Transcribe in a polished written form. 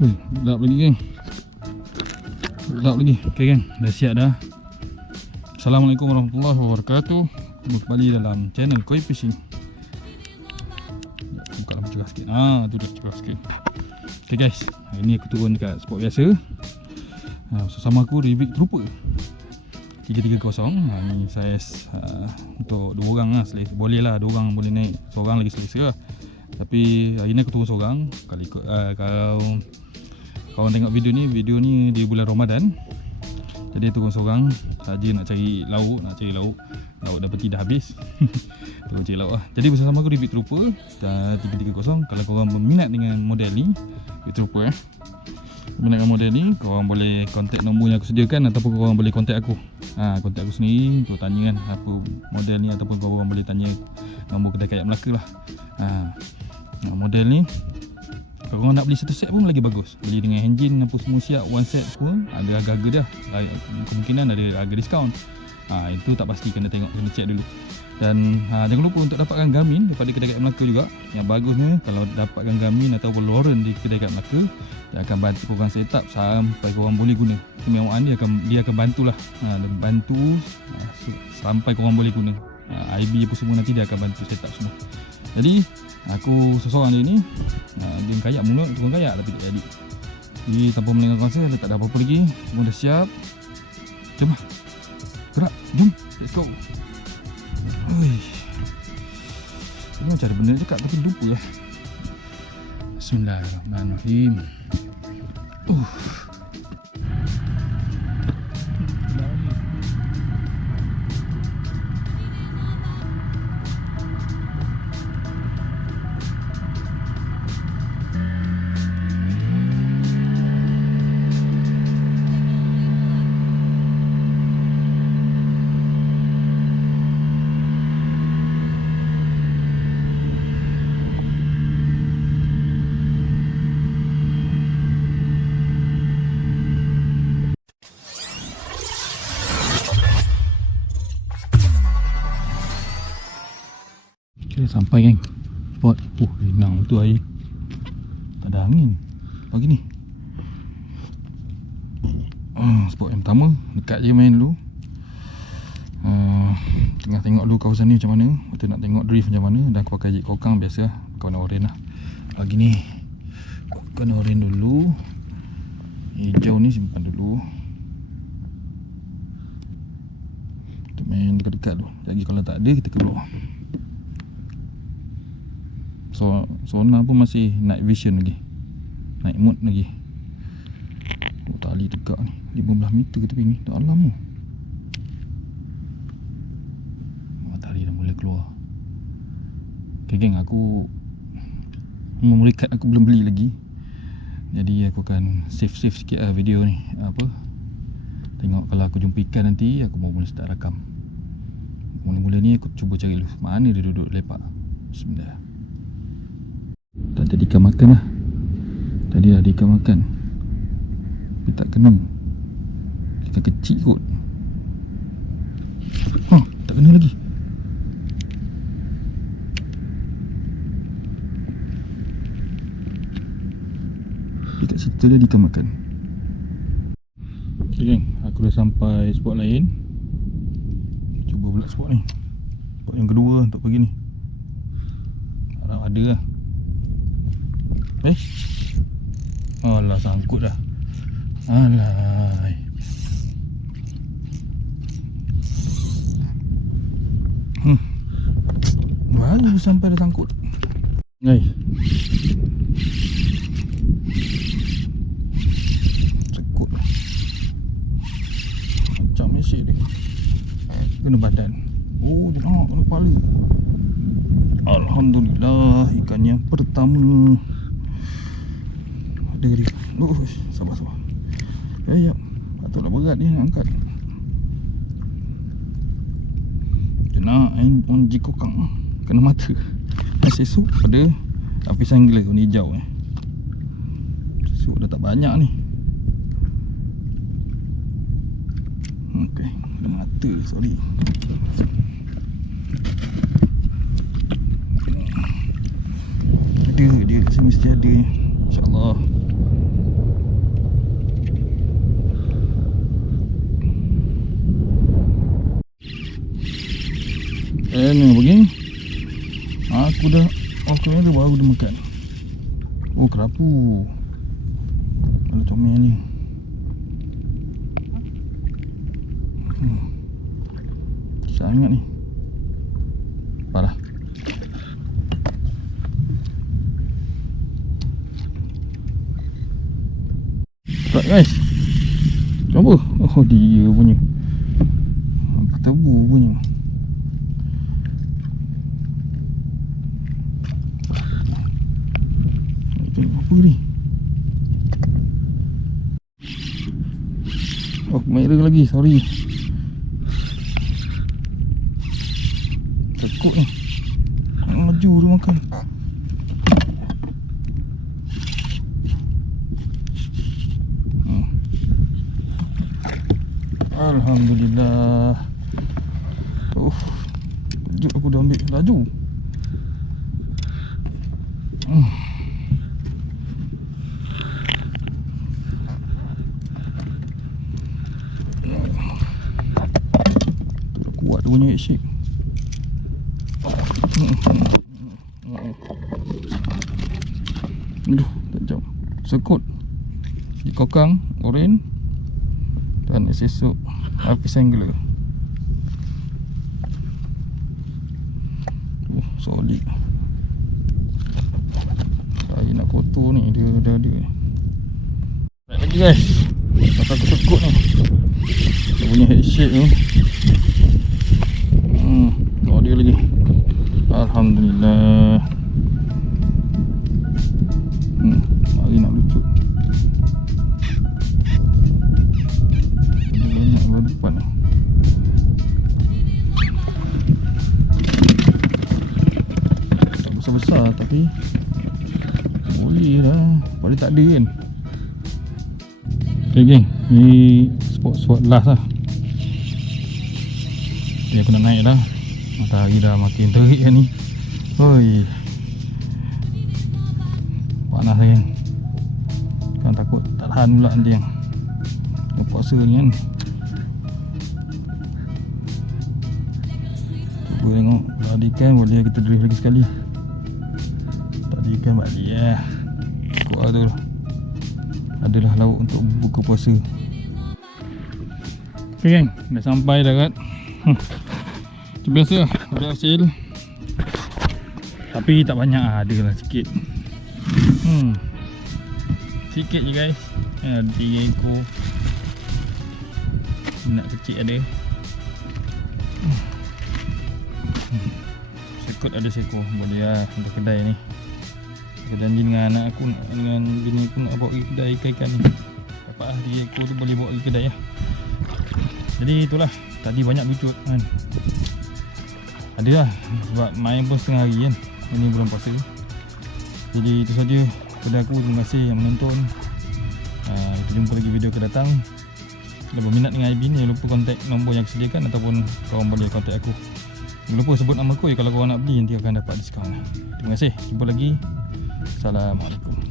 Gelap lagi geng. Gelap lagi. Okay geng, dah siap dah. Assalamualaikum warahmatullahi wabarakatuh. Kembali dalam channel Koi Fishing. Buka lampu cerah sikit. Tu dah cerah sikit. Okay guys, hari ni aku turun dekat spot biasa. Bersama aku Rivik Trooper 330. Ni saiz untuk 2 orang lah. Boleh lah 2 orang boleh naik. Seorang lagi selesa lah. Tapi hari ni aku turun seorang. Kalau korang tengok video ni di bulan Ramadan. Jadi turun seorang saja nak cari lauk. Lauk dah peti dah habis. Turun cari lauk lah. Jadi bersama aku Rivik Trooper 330. Kalau korang berminat dengan model ni, Rivik Trooper berminat dengan model ni, korang boleh kontak nombor yang aku sediakan. Ataupun korang boleh kontak aku. Kontak aku sendiri untuk tanya kan apa model ni. Ataupun korang boleh tanya nombor kedai kayak Melaka lah. Model ni kalau korang nak beli satu set pun lagi bagus. Beli dengan engine apa semua siap, one set pun ada harga dia. Kemungkinan ada harga diskaun. Itu tak pasti, kena tengok, kena check dulu. Dan jangan lupa untuk dapatkan Garmin daripada kedai kat Melaka juga. Yang bagusnya kalau dapatkan Garmin ataupun Lauren di kedai kat Melaka, dia akan bantu korang set up sampai korang boleh guna. Kemewaan dia akan bantulah. Bantu sampai korang boleh guna. IB apa semua nanti dia akan bantu set up semua. Jadi aku seseorang dia ni, dia kayak mulut, turun kayak tapi tak jadi. Jadi tanpa melengahkan masa, dah tak ada apa-apa lagi. Semua dah siap. Jom lah, gerak, jom, let's go. Ini macam ada benda cakap tapi lupa lah. Bismillahirrahmanirrahim. Sampai geng spot. Renang betul air. Tak ada angin pagi ni. Spot yang pertama, dekat je main dulu. Tengah tengok dulu kawasan ni macam mana. Betul nak tengok drift macam mana. Dan aku pakai jig kokang biasa lah, kawan oren lah. Pagi ni kawan oren dulu. Hijau ni simpan dulu. Kita main dekat-dekat dulu. Lagi kalau tak ada kita keluar. Sonar pun masih night vision lagi, night mode lagi. Tali tegak ni 15 meter tepi ni, tak lama. Matahari dah mula keluar. Okay geng, aku memory card aku belum beli lagi. Jadi aku akan save sikit lah video ni. Tengok kalau aku jumpa ikan nanti, aku mau mula start rakam. Mula-mula ni aku cuba cari dulu mana dia duduk lepak. Bismillah. Tak ada ikan makan lah. Tadi ada ikan makan tapi tak kena. Ikan kecil kot. Tak kena lagi. Dekat situ dia ada ikan makan. Okay geng, aku dah sampai spot lain. Cuba pula spot ni. Spot yang kedua untuk pagi ni. Harap ada lah. Alah, sangkut dah. Alai. Baru sampai dah sangkut. Sekut lah. Macam mesej dia. Kena badan. Dia nak kena kepala. Alhamdulillah, ikan yang pertama. Ada dia. Sabar. Ya. Patutlah berat dia nak angkat. Kena on jig kokang. Kena mata. Sesuk pada api sanggler warna hijau. Sesuk dah tak banyak ni. Okey, kena mata, sorry. Dia mesti ada, InsyaAllah. Ni begini. Aku dah kamera baru dia makan. Oh, kerapu. Kalau comel ni. Sangat ni. Parah. Tak guys. Apa? Oh, dia punya. Nampak tabu punya. Apa ni? Oh, kamera lagi, sorry. Takut ni. Laju dia makan. Alhamdulillah. Kejut aku dah ambil laju. Kuat dia punya head shake. Aduh, tajam. Sekut di kokang oren dan esok Alpis Angler. Solid. Saya nak kotor ni, dia dah ada. Baik lagi guys. Pasal aku sekut ni. Dia punya head shake tu. Dia lagi. Alhamdulillah. Mari nak lucut. Banyak belah depan ni. Tak besar-besar tapi boleh lah. Pada tak ada kan. Okay geng, ni spot last lah. Ni aku nak naik dah. Matahari dah makin terik kan ni. Oi, panas kan. Kan takut tak tahan pula nanti yang puasa ni kan. Cuba tengok kalau ada ikan boleh kita drift lagi sekali. Tak ada ikan balik lah. Cukup lah tu. Adalah lauk untuk buka puasa. Ok geng, dah sampai dah kat. Macam biasa lah, ada hasil. Tapi tak banyak lah, adalah sikit. Sikit je guys. Ada 3 ekor. Nak kecil ada. Sekut ada seekor. Boleh lah untuk kedai ni. Aku janji dengan anak aku, dengan bini aku nak bawa pergi kedai ikan-ikan ni. Dapat lah 3 ekor tu boleh bawa pergi kedai lah. Jadi itulah, tadi banyak lucut kan. Adalah sebab main pun setengah hari kan. Ini bulan puasa. Jadi itu saja kepada aku. Terima kasih yang menonton. Kita jumpa lagi video akan datang. Kalau berminat dengan IB ni, lupa kontak nombor yang aku sediakan ataupun korang boleh kontak aku. Jangan lupa sebut nama aku kalau korang nak beli, nanti akan dapat diskaun. Terima kasih. Jumpa lagi. Assalamualaikum.